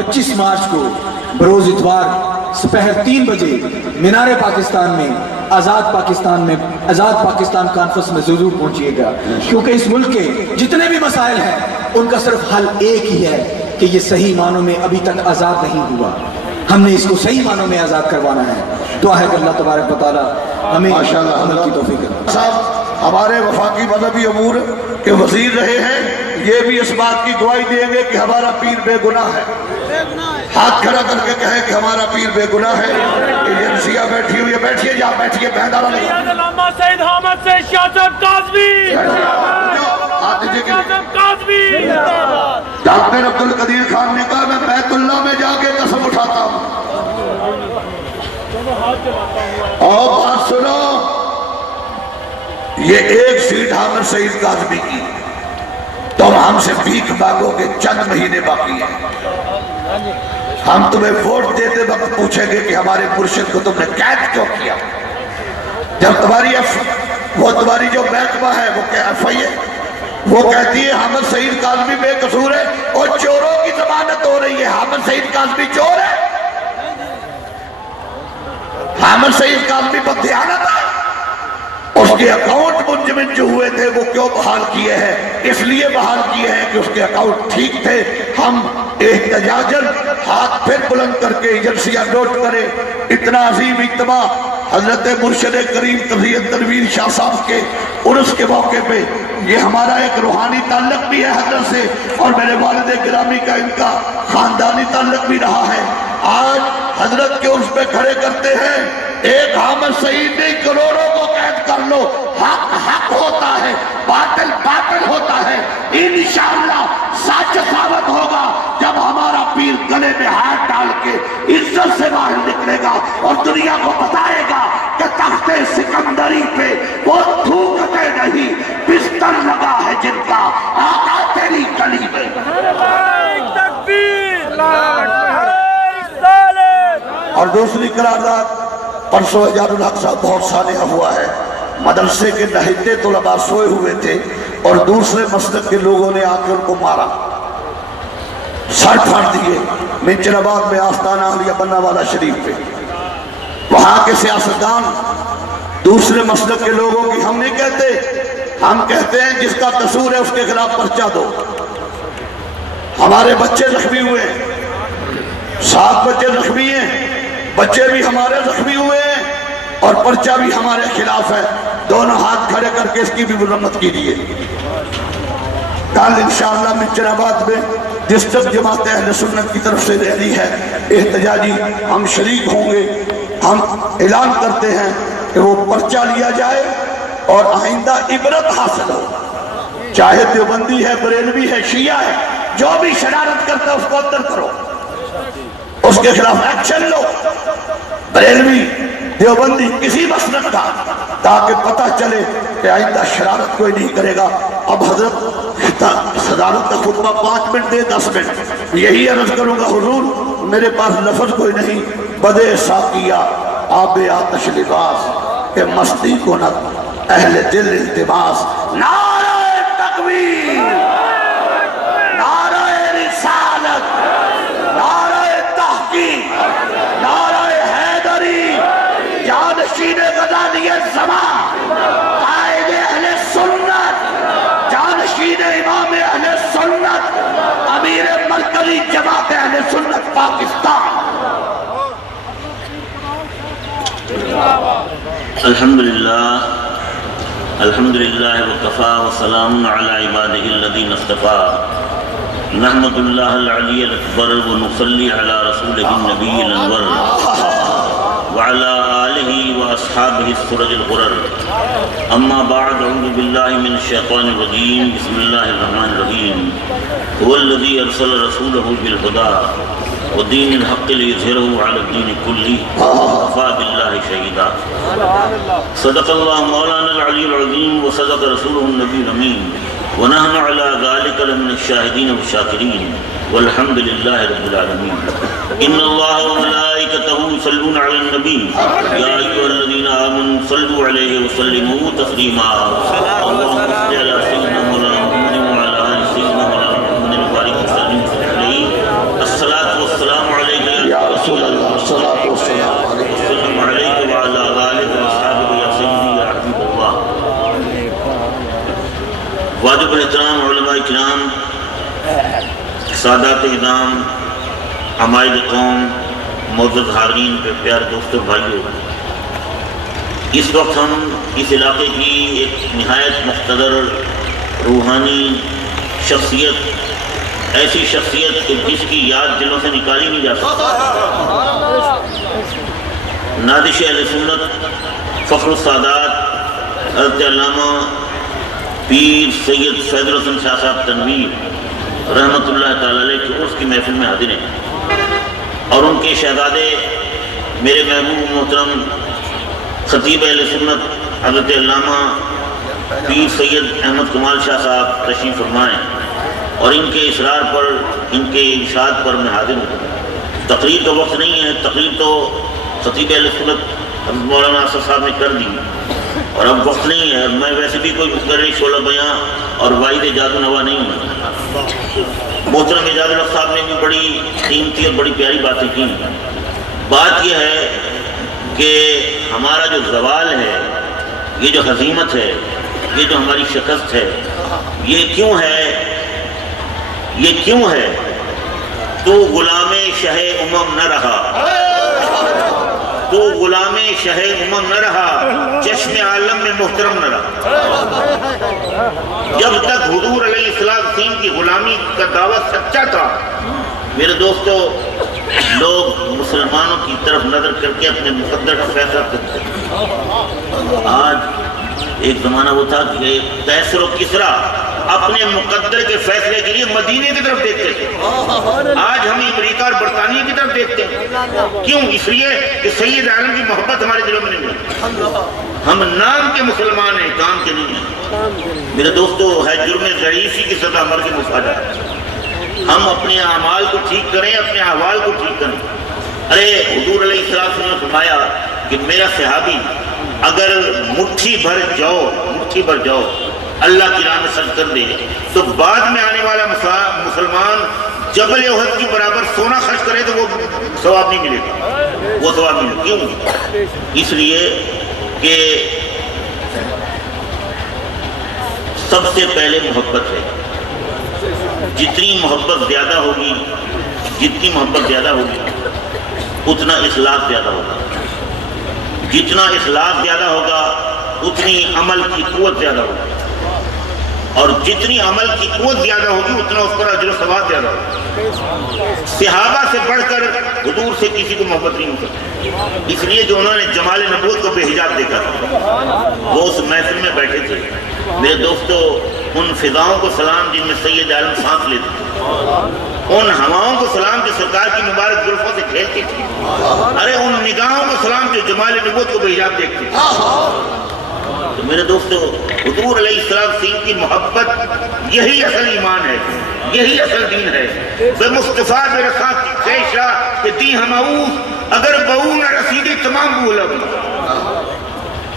25 مارچ کو بروز اتوار سپہر 3 بجے مینار پاکستان میں آزاد پاکستان کانفرنس میں ضرور پہنچیے گا، کیونکہ اس ملک کے جتنے بھی مسائل ہیں ان کا صرف حل ایک ہی ہے کہ یہ صحیح معنوں میں ابھی تک آزاد نہیں ہوا، ہم نے اس کو صحیح معنوں میں آزاد کروانا ہے۔ دعا ہے کہ اللہ تبارک و تعالی ہمیں عمل کی توفیق دے۔ صاحب ہمارے وفاقی مذہبی امور کے وزیر رہے ہیں، یہ بھی اس بات کی گواہی دیں گے کہ ہمارا پیر بے گناہ ہے، ہاتھ کھڑا کر کے کہیں کہ ہمارا پیر بے گناہ ہے۔ ایجنسیاں بیٹھی ہوئی، بیٹھیے جا بیٹھیے، بہدارہ لگا علامہ سید حامد سے شاہ صاحب قاضوی، ڈاکٹر عبدالقدیر خان نے کہا میں بیت اللہ میں جا کے قسم اٹھاتا ہوں، اور بات سنو، یہ ایک سیٹ حامد سعید قاضوی کی، تم ہم سے بھیک مانگو گے، چند مہینے باقی ہیں، ہم تمہیں ووٹ دیتے وقت پوچھیں گے کہ ہمارے مرشد کو تم نے قید کیوں کیا؟ جب تمہاری جو محکمہ ہے وہ ایف آئی ہے، وہ کہتی ہے حامد سعید قاضوی بے قصور ہے اور چوروں کی ضمانت ہو رہی ہے، حامد سعید قاضوی چور ہے، حامد سعید قاضوی پر دیانت ہے، اس کے اکاؤنٹ منجمد جو ہوئے تھے وہ کیوں بحال کیے ہیں؟ اس لیے بحال کیے ہیں کہ اس کے اکاؤنٹ ٹھیک تھے۔ ہم احتجاجاً ہاتھ پھر بلند کر کے ایجنسیاں نوٹ کریں، اتنا عظیم اجتماع حضرت مرشد کریم تقی تنویر شاہ صاحب کے عرس کے موقع پہ، یہ ہمارا ایک روحانی تعلق بھی ہے حضرت سے، اور میرے والد گرامی کا ان کا خاندانی تعلق بھی رہا ہے۔ آج حضرت کے عرس پہ کھڑے کرتے ہیں، ایک حامد سعید نہیں کروڑوں کو قید کر لو، حق حق ہوتا ہے، باطل باطل ہوتا ہے، انشاءاللہ سچ ثابت ہوگا جب ہمارا پیر گلے میں ہاتھ ڈال کے عزت سے باہر نکلے گا اور دنیا کو بتائے گا کہ تخت سکندری پہ وہ تھوکتے نہیں، بستر لگا ہے جن کا آقا تیری گلی میں۔ اور دوسری قرارداد پرسوں اجاد الحق صاحب بہت سانحہ ہوا ہے، مدرسے کے نہتے طلباء سوئے ہوئے تھے اور دوسرے مسلک کے لوگوں نے آ کے ان کو مارا، سر پھاڑ دیے منچر آباد میں آستانہ علیہ بننا والا شریف پہ۔ وہاں کے سیاستدان دوسرے مسلک کے لوگوں کی ہم نہیں کہتے، ہم کہتے ہیں جس کا قصور ہے اس کے خلاف پرچہ دو۔ ہمارے بچے زخمی ہوئے ہیں، 7 بچے زخمی ہیں، بچے بھی ہمارے زخمی ہوئے ہیں اور پرچہ بھی ہمارے خلاف ہے، دونوں ہاتھ کھڑے کر کے اس کی بھی مذمت کیجیے۔ کل انشاءاللہ منچر آباد میں ڈسٹرکٹ جماعت اہل سنت کی طرف سے ریلی ہے احتجاجی، ہم شریک ہوں گے۔ ہم اعلان کرتے ہیں کہ وہ پرچہ لیا جائے اور آئندہ عبرت حاصل ہو، چاہے دیوبندی ہے، بریلوی ہے، شیعہ ہے، جو بھی شرارت کرتا ہے اس کو اندر کرو، اس کے خلاف ایکشن لو، بریلوی دیوبندی کسی مسلک کا، تاکہ پتہ چلے کہ آئندہ شرارت کوئی نہیں کرے گا۔ اب حضرت صدارت کا خطبہ 5 منٹ دے، 10 منٹ یہی عرض کروں گا، حضور میرے پاس لفظ کوئی نہیں، بدے ساقیہ آب آتش لباس کہ مستی کو نہ اہل دل التباس۔ نعرہ تکبیر، نعرہ رسالت، نعرہ تحقیق، نعرہ حیدری، جانشین غزالی زمان، قائد اہل سنت، جانشین امام اہل سنت، امیر مرکزی جماعت اہل سنت پاکستان۔ الحمدللہ وکفا وسلام علی عبادہ الذین اصطفى، نحمد اللہ العلی الاکبر ونصلی علی رسولہ النبی الانور وعلی آلہ واصحابہ السرج الغرر، اما بعد، اعوذ باللہ من الشیطان الرجیم، بسم اللہ الرحمن الرحیم، هو الذی ارسل رسولہ بالہدی ودین الحق لیظہرہ علی الدین کلہ وکفی باللہ شہیدا۔ صدق اللہ مولانا العلی العظیم وصدق رسولہ النبی الامین ونحن علی ذلک لمن الشاہدین والشاکرین والحمد للہ رب العالمین۔ ان اللہ وملائکتہ یصلون علی النبی یا ایھا الذین آمنوا صلوا علیہ وسلموا تسلیما۔ اللہم صل علی سیدنا مولانا محمد وعلی آل سیدنا مولانا محمد وبارک وسلم علیہ۔ الصلاۃ سادات اعظام، عمائد قوم، معزز حاضرین، پیارے دوستوں، بھائیوں، اس وقت ہم اس علاقے کی ایک نہایت مقتدر روحانی شخصیت، ایسی شخصیت کہ جس کی یاد دلوں سے نکالی نہیں جا سکتی، نادش اہل سنت فخر السادات حضرت علامہ پیر سید فیض الحسن شاہ صاحب تنویر رحمۃ اللہ تعالی علیہ کے عرس کی محفل میں حاضر ہیں، اور ان کے شہزادے میرے محبوب محترم خطیب اہل سنت حضرت علامہ پیر سید احمد کمال شاہ صاحب تشریف فرمائیں، اور ان کے اصرار پر، ان کے ارشاد پر میں حاضر ہوں۔ تقریر کا وقت نہیں ہے، تقریر تو خطیب اہل سنت حضرت مولانا اسد صاحب نے کر دی، اور اب وقت نہیں ہے۔ میں ویسے بھی کوئی مقرر شعلہ بیاں اور واحد جادو نوا نہیں ہوں۔ محترم اعجاز الحق صاحب نے بھی بڑی قیمتی اور بڑی پیاری باتیں کی۔ بات یہ ہے کہ ہمارا جو زوال ہے، یہ جو ہزیمت ہے، یہ جو ہماری شکست ہے، یہ کیوں ہے؟ یہ کیوں ہے؟ تو غلام شہ امم نہ رہا، تو غلام شہ امم نہ رہا، چشم عالم میں محترم نہ رہا۔ جب تک حضور علیہ السلام کی غلامی کا دعویٰ سچا تھا، میرے دوستو، لوگ مسلمانوں کی طرف نظر کر کے اپنے مقدر کا فیصلہ کرتے ہیں۔ آج ایک زمانہ وہ تھا کہ قیصر و کسریٰ اپنے مقدر کے فیصلے کے لیے مدینے کی طرف دیکھتے تھے، آج ہم امریکہ اور برطانیہ کی طرف دیکھتے ہیں۔ کیوں؟ اس لیے کہ سید عالم کی محبت ہمارے دلوں میں نہیں ہے۔ ہم نام کے مسلمان ہیں، کام کے نہیں ہیں۔ میرے دوستو، ہے جرم ضعیفی کی سزا مر کے مفادہ ہے۔ ہم اپنے اعمال کو ٹھیک کریں، اپنے احوال کو ٹھیک کریں۔ ارے حضور علیہ السلام نے فرمایا کہ میرا صحابی اگر مٹھی بھر جو اللہ کی راہ میں خرچ کر دے، تو بعد میں آنے والا مسلمان جبل احد کی برابر سونا خرچ کرے تو وہ ثواب نہیں ملے گا، وہ ثواب نہیں ملے گا۔ کیوں؟ اس لیے کہ سب سے پہلے محبت ہے۔ جتنی محبت زیادہ ہوگی، جتنی محبت زیادہ ہوگی، اتنا اخلاص زیادہ ہوگا۔ جتنا اخلاص زیادہ ہوگا، اتنی عمل کی قوت زیادہ ہوگی، اور جتنی عمل کی قوت زیادہ ہوگی، اتنا اس پر اجر و ثواب زیادہ ہوگا۔ صحابہ سے بڑھ کر حضور سے کسی کو محبت نہیں ہو سکتی، اس لیے کہ انہوں نے جمال نبوت کو بے حجاب دیکھا تھا۔ وہ اس محفل میں بیٹھے تھے۔ میرے دوستو، ان فضاؤں کو سلام جن میں سید عالم سانس لیتے تھے، ان ہواؤں کو سلام جو سرکار کی مبارک زلفوں سے کھیلتی تھی، ارے ان نگاہوں کو سلام جو جمال نبوت کو بے حجاب دیکھتی تھی۔ تو میرے دوستو، حضور علیہ السلام کی محبت یہی اصل ایمان ہے، یہی اصل دین ہے۔ بے مصطفیٰ بے رسا کی خیشہ کہ دی ہماؤس اگر بہو نہ رسیدی تمام بھولا بھی۔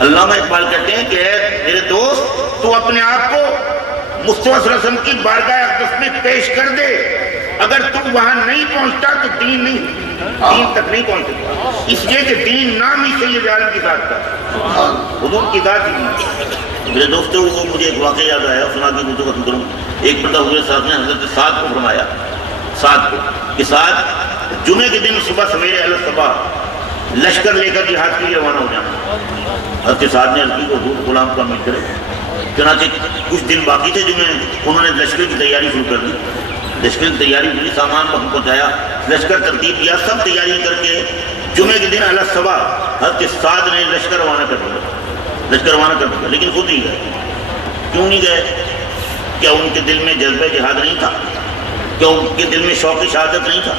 علامہ اقبال کہتے ہیں کہ اے میرے دوست، تو اپنے آپ کو مصطفیٰ صلی اللہ علیہ وسلم کی بارگاہ اقدس میں پیش کر دے، اگر تو وہاں نہیں پہنچتا تو دین تک نہیں پہنچ سکتا۔ اس لیے کہ دین نام ہی سید عالم کی ذات کا، حضور کی ذات ہی۔ میرے دوستوں، وہ مجھے ایک واقعہ یاد آیا، سنا کے مجھے ختم کروں۔ ایک بڑا ہوئے صاحب نے حضرت سعد کو فرمایا، سعد کو کہ سعد جمعے کے دن صبح سویرے الصبح لشکر لے کر جہاد کے لیے روانہ ہو جانا۔ حضرت سعد نے عرض کی کہ حضور غلام کو امید کرے۔ چنانچہ کچھ دن باقی تھے جمعے، انہوں نے لشکر کی تیاری شروع کر دی۔ لشکر کی تیاری ہوئی، سامان وہاں پہنچایا، لشکر ترتیب کیا، سب تیاری کر کے جمعے کے دن الصبح حضرت سعد نے لشکر روانہ کر دیا، لیکن خود نہیں گئے۔ کیوں نہیں گئے؟ کیا ان کے دل میں جذبہ جہاد نہیں تھا؟ کیا ان کے دل میں شوق شہادت نہیں تھا؟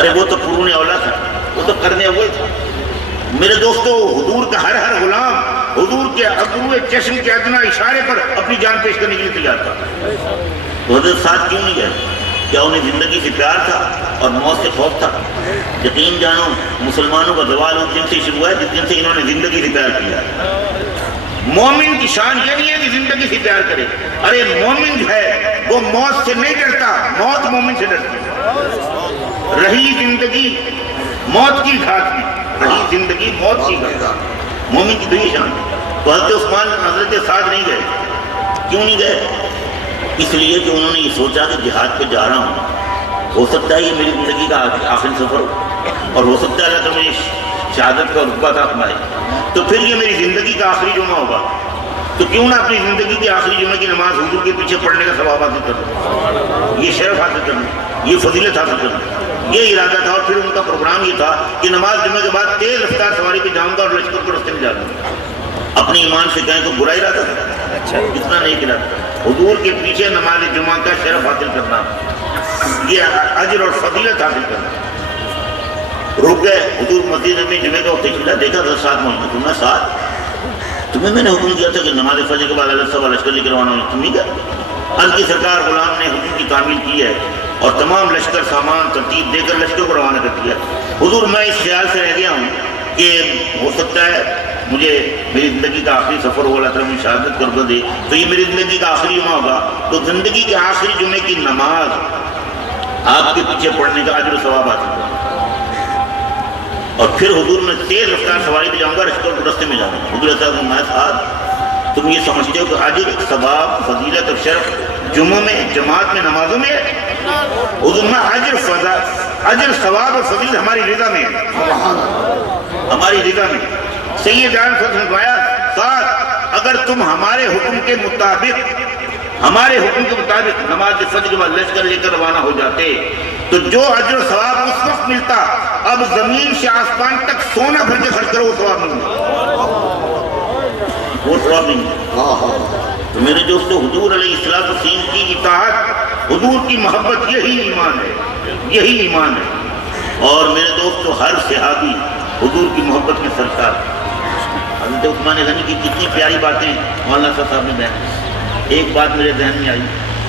ارے وہ تو قرون اولا تھا، وہ تو کرنے ہوئے تھا۔ میرے دوستو، حضور کا ہر غلام حضور کے ابرو چشم کے ادنا اشارے پر اپنی جان پیش کرنے کے لیے تیار تھا۔ تو حضرت سعد کیوں نہیں گئے؟ کیا انہیں زندگی سے پیار تھا اور موت سے خوف تھا؟ یقین جانو، مسلمانوں کا زوال اس دن سے شروع ہے جس دن سے انہوں نے زندگی سے پیار کیا۔ مومن کی شان یہ نہیں ہے کہ زندگی سے پیار کرے، ارے مومن جو ہے وہ موت سے نہیں ڈرتا، موت مومن سے ڈرتی ہے۔ رہی زندگی موت کی گھاٹ میں، رہی زندگی موت کی گھاٹ، مومن کی دنیا شان۔ تو حضرت عثمان حضرت سعد نہیں گئے۔ کیوں نہیں گئے؟ اس لیے کہ انہوں نے یہ سوچا کہ جہاد پہ جا رہا ہوں، ہو سکتا ہے یہ میری زندگی کا آخری سفر ہو، اور ہو سکتا ہے اللہ تعالیٰ مجھے شہادت کا رتبہ عطا فرمائے، تو پھر یہ میری زندگی کا آخری جمعہ ہوگا، تو کیوں نہ اپنی زندگی کے آخری جمعہ کی نماز حضور کے پیچھے پڑھنے کا ثواب حاصل کر لوں، یہ شرف حاصل کر لوں، یہ فضیلت حاصل کر لوں، یہ ارادہ تھا۔ اور پھر ان کا پروگرام یہ تھا کہ نماز جمعہ کے بعد تیز رفتار سواری پہ جاؤں گا اور لشکر کو رستے میں جا لوں گا۔ اپنے ایمان سے کہیں تو برا ارادہ تھا، اتنا نہیں ارادہ تھا۔ حضور کے پیچھے نماز جمعہ کا شرف حاصل کرنا، یہ اجر اور فضیلت حاصل کرنا۔ رک گئے حضور مسجد میں جمعہ کا ہوتے چلا، دیکھا تھا ساتھ محمد تمہیں ساتھ، تمہیں میں نے حکم دیا تھا کہ نماز فجر کے بعد اللہ صاحب لشکر لے کے روانہ ہوئی، تم نہیں گئے؟ عرض کی سرکار غلام نے حضور کی تعمیل کی ہے اور تمام لشکر سامان ترتیب دے کر لشکر کو روانہ کر دیا۔ حضور میں اس خیال سے رہ گیا ہوں کہ ہو سکتا ہے مجھے میری زندگی کا آخری سفر ہو، اللہ تعالیٰ مجھے شہادت کر دے تو یہ میری زندگی کا آخری جمعہ ہوگا، تو زندگی کے آخری جمعے کی نماز آپ کے پیچھے پڑھنے کا اجر و ثواب حاصل کروں۔ اور پھر حضور میں تیز رفتار سواری پہ جاؤں گا، لشکر کو رستے میں جاؤں گا۔ حضور صاحب میں صاحب تم یہ سمجھتے ہو کہ اجر ثواب فضیلت اور شرف جمعوں میں جماعت میں نمازوں میں ہے؟ حضور میں اجر ثواب اور فضیلت ہماری رضا میں ہے، ہماری رضا میں۔ سید جان نے فرمایا ساتھ اگر تم ہمارے حکم کے مطابق نماز فجر کے بعد لشکر لے کر روانہ ہو جاتے تو جو اجر و ثواب اس وقت ملتا اب زمین سے آسمان تک سونا بھر کے خرچ کرو وہ ثواب نہیں ملتا، وہ ثواب نہیں ملتا۔ تو میرے دوستو حضور علیہ السلام کی اطاعت، حضور کی محبت یہی ایمان ہے، یہی ایمان ہے۔ اور میرے دوستو ہر صحابی حضور کی محبت میں سرکار۔ حضرت عثمان غنی کی کتنی پیاری باتیں مولانا صاحب نے بیان کی۔ ایک بات میرے ذہن میں آئی،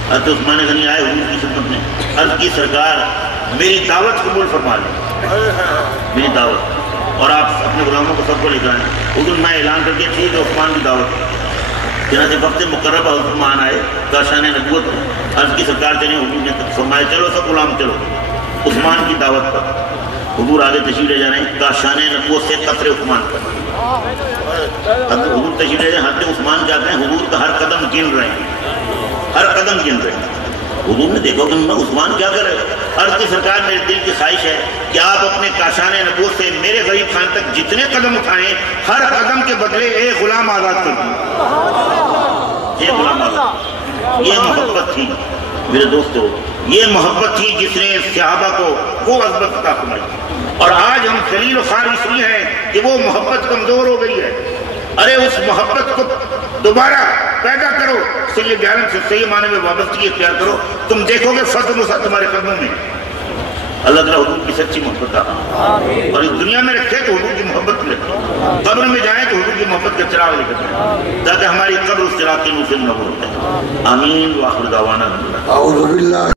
حضرت عثمان غنی آئے حضور کی خدمت میں، عرض کی سرکار میری دعوت قبول فرما لیں، میری دعوت، اور آپ اپنے غلاموں کو سب کو لے جائیں۔ حضور میں اعلان کر کے ٹھیک ہے عثمان کی دعوت، چنانچہ وقت مقرر پر عثمان آئے کاشان نبوت، عرض کی سرکار چلیں، حضور نے فرمایا چلو سب غلام چلو عثمان کی دعوت پر۔ حضور آگے تشریف لے جا رہے ہیں کاشان نبوت سے قطر عثمان پر، حضور تشریف لے جا رہے ہیں، حضرت عثمان جاتے ہیں حضور کا ہر قدم گن رہے ہیں، ہر قدم گن رہے ہیں۔ حضور نے دیکھو کہ عثمان کیا کر رہے ہیں، عرض کی سرکار میرے دل کی خواہش ہے کہ آپ اپنے کاشان نبوت سے میرے غریب خان تک جتنے قدم اٹھائیں ہر قدم کے بدلے ایک غلام آزاد کر دیں، ایک غلام آزاد۔ یہ محبت تھی میرے دوستو، یہ محبت تھی جس نے صحابہ کو وہ عظمت عطا فرمائی۔ اور آج ہم ذلیل و خوار اس لیے ہیں کہ وہ محبت کمزور ہو گئی ہے۔ ارے اس محبت کو دوبارہ پیدا کرو، سید جانب سے صحیح معنی میں وابستگی اختیار کرو، تم دیکھو گے فتح وسعت تمہارے قدموں میں۔ اللہ تعالیٰ حضور کی سچی محبت کا اور اس دنیا میں رکھے تو حضور کی محبت میں رکھے، قبر میں جائیں تو حضور کی محبت کا چراغ لے کر جائیں تاکہ ہماری قبر اس چراغ کے نور سے نور ہو جائے۔ آمین۔ وآخر دعوانا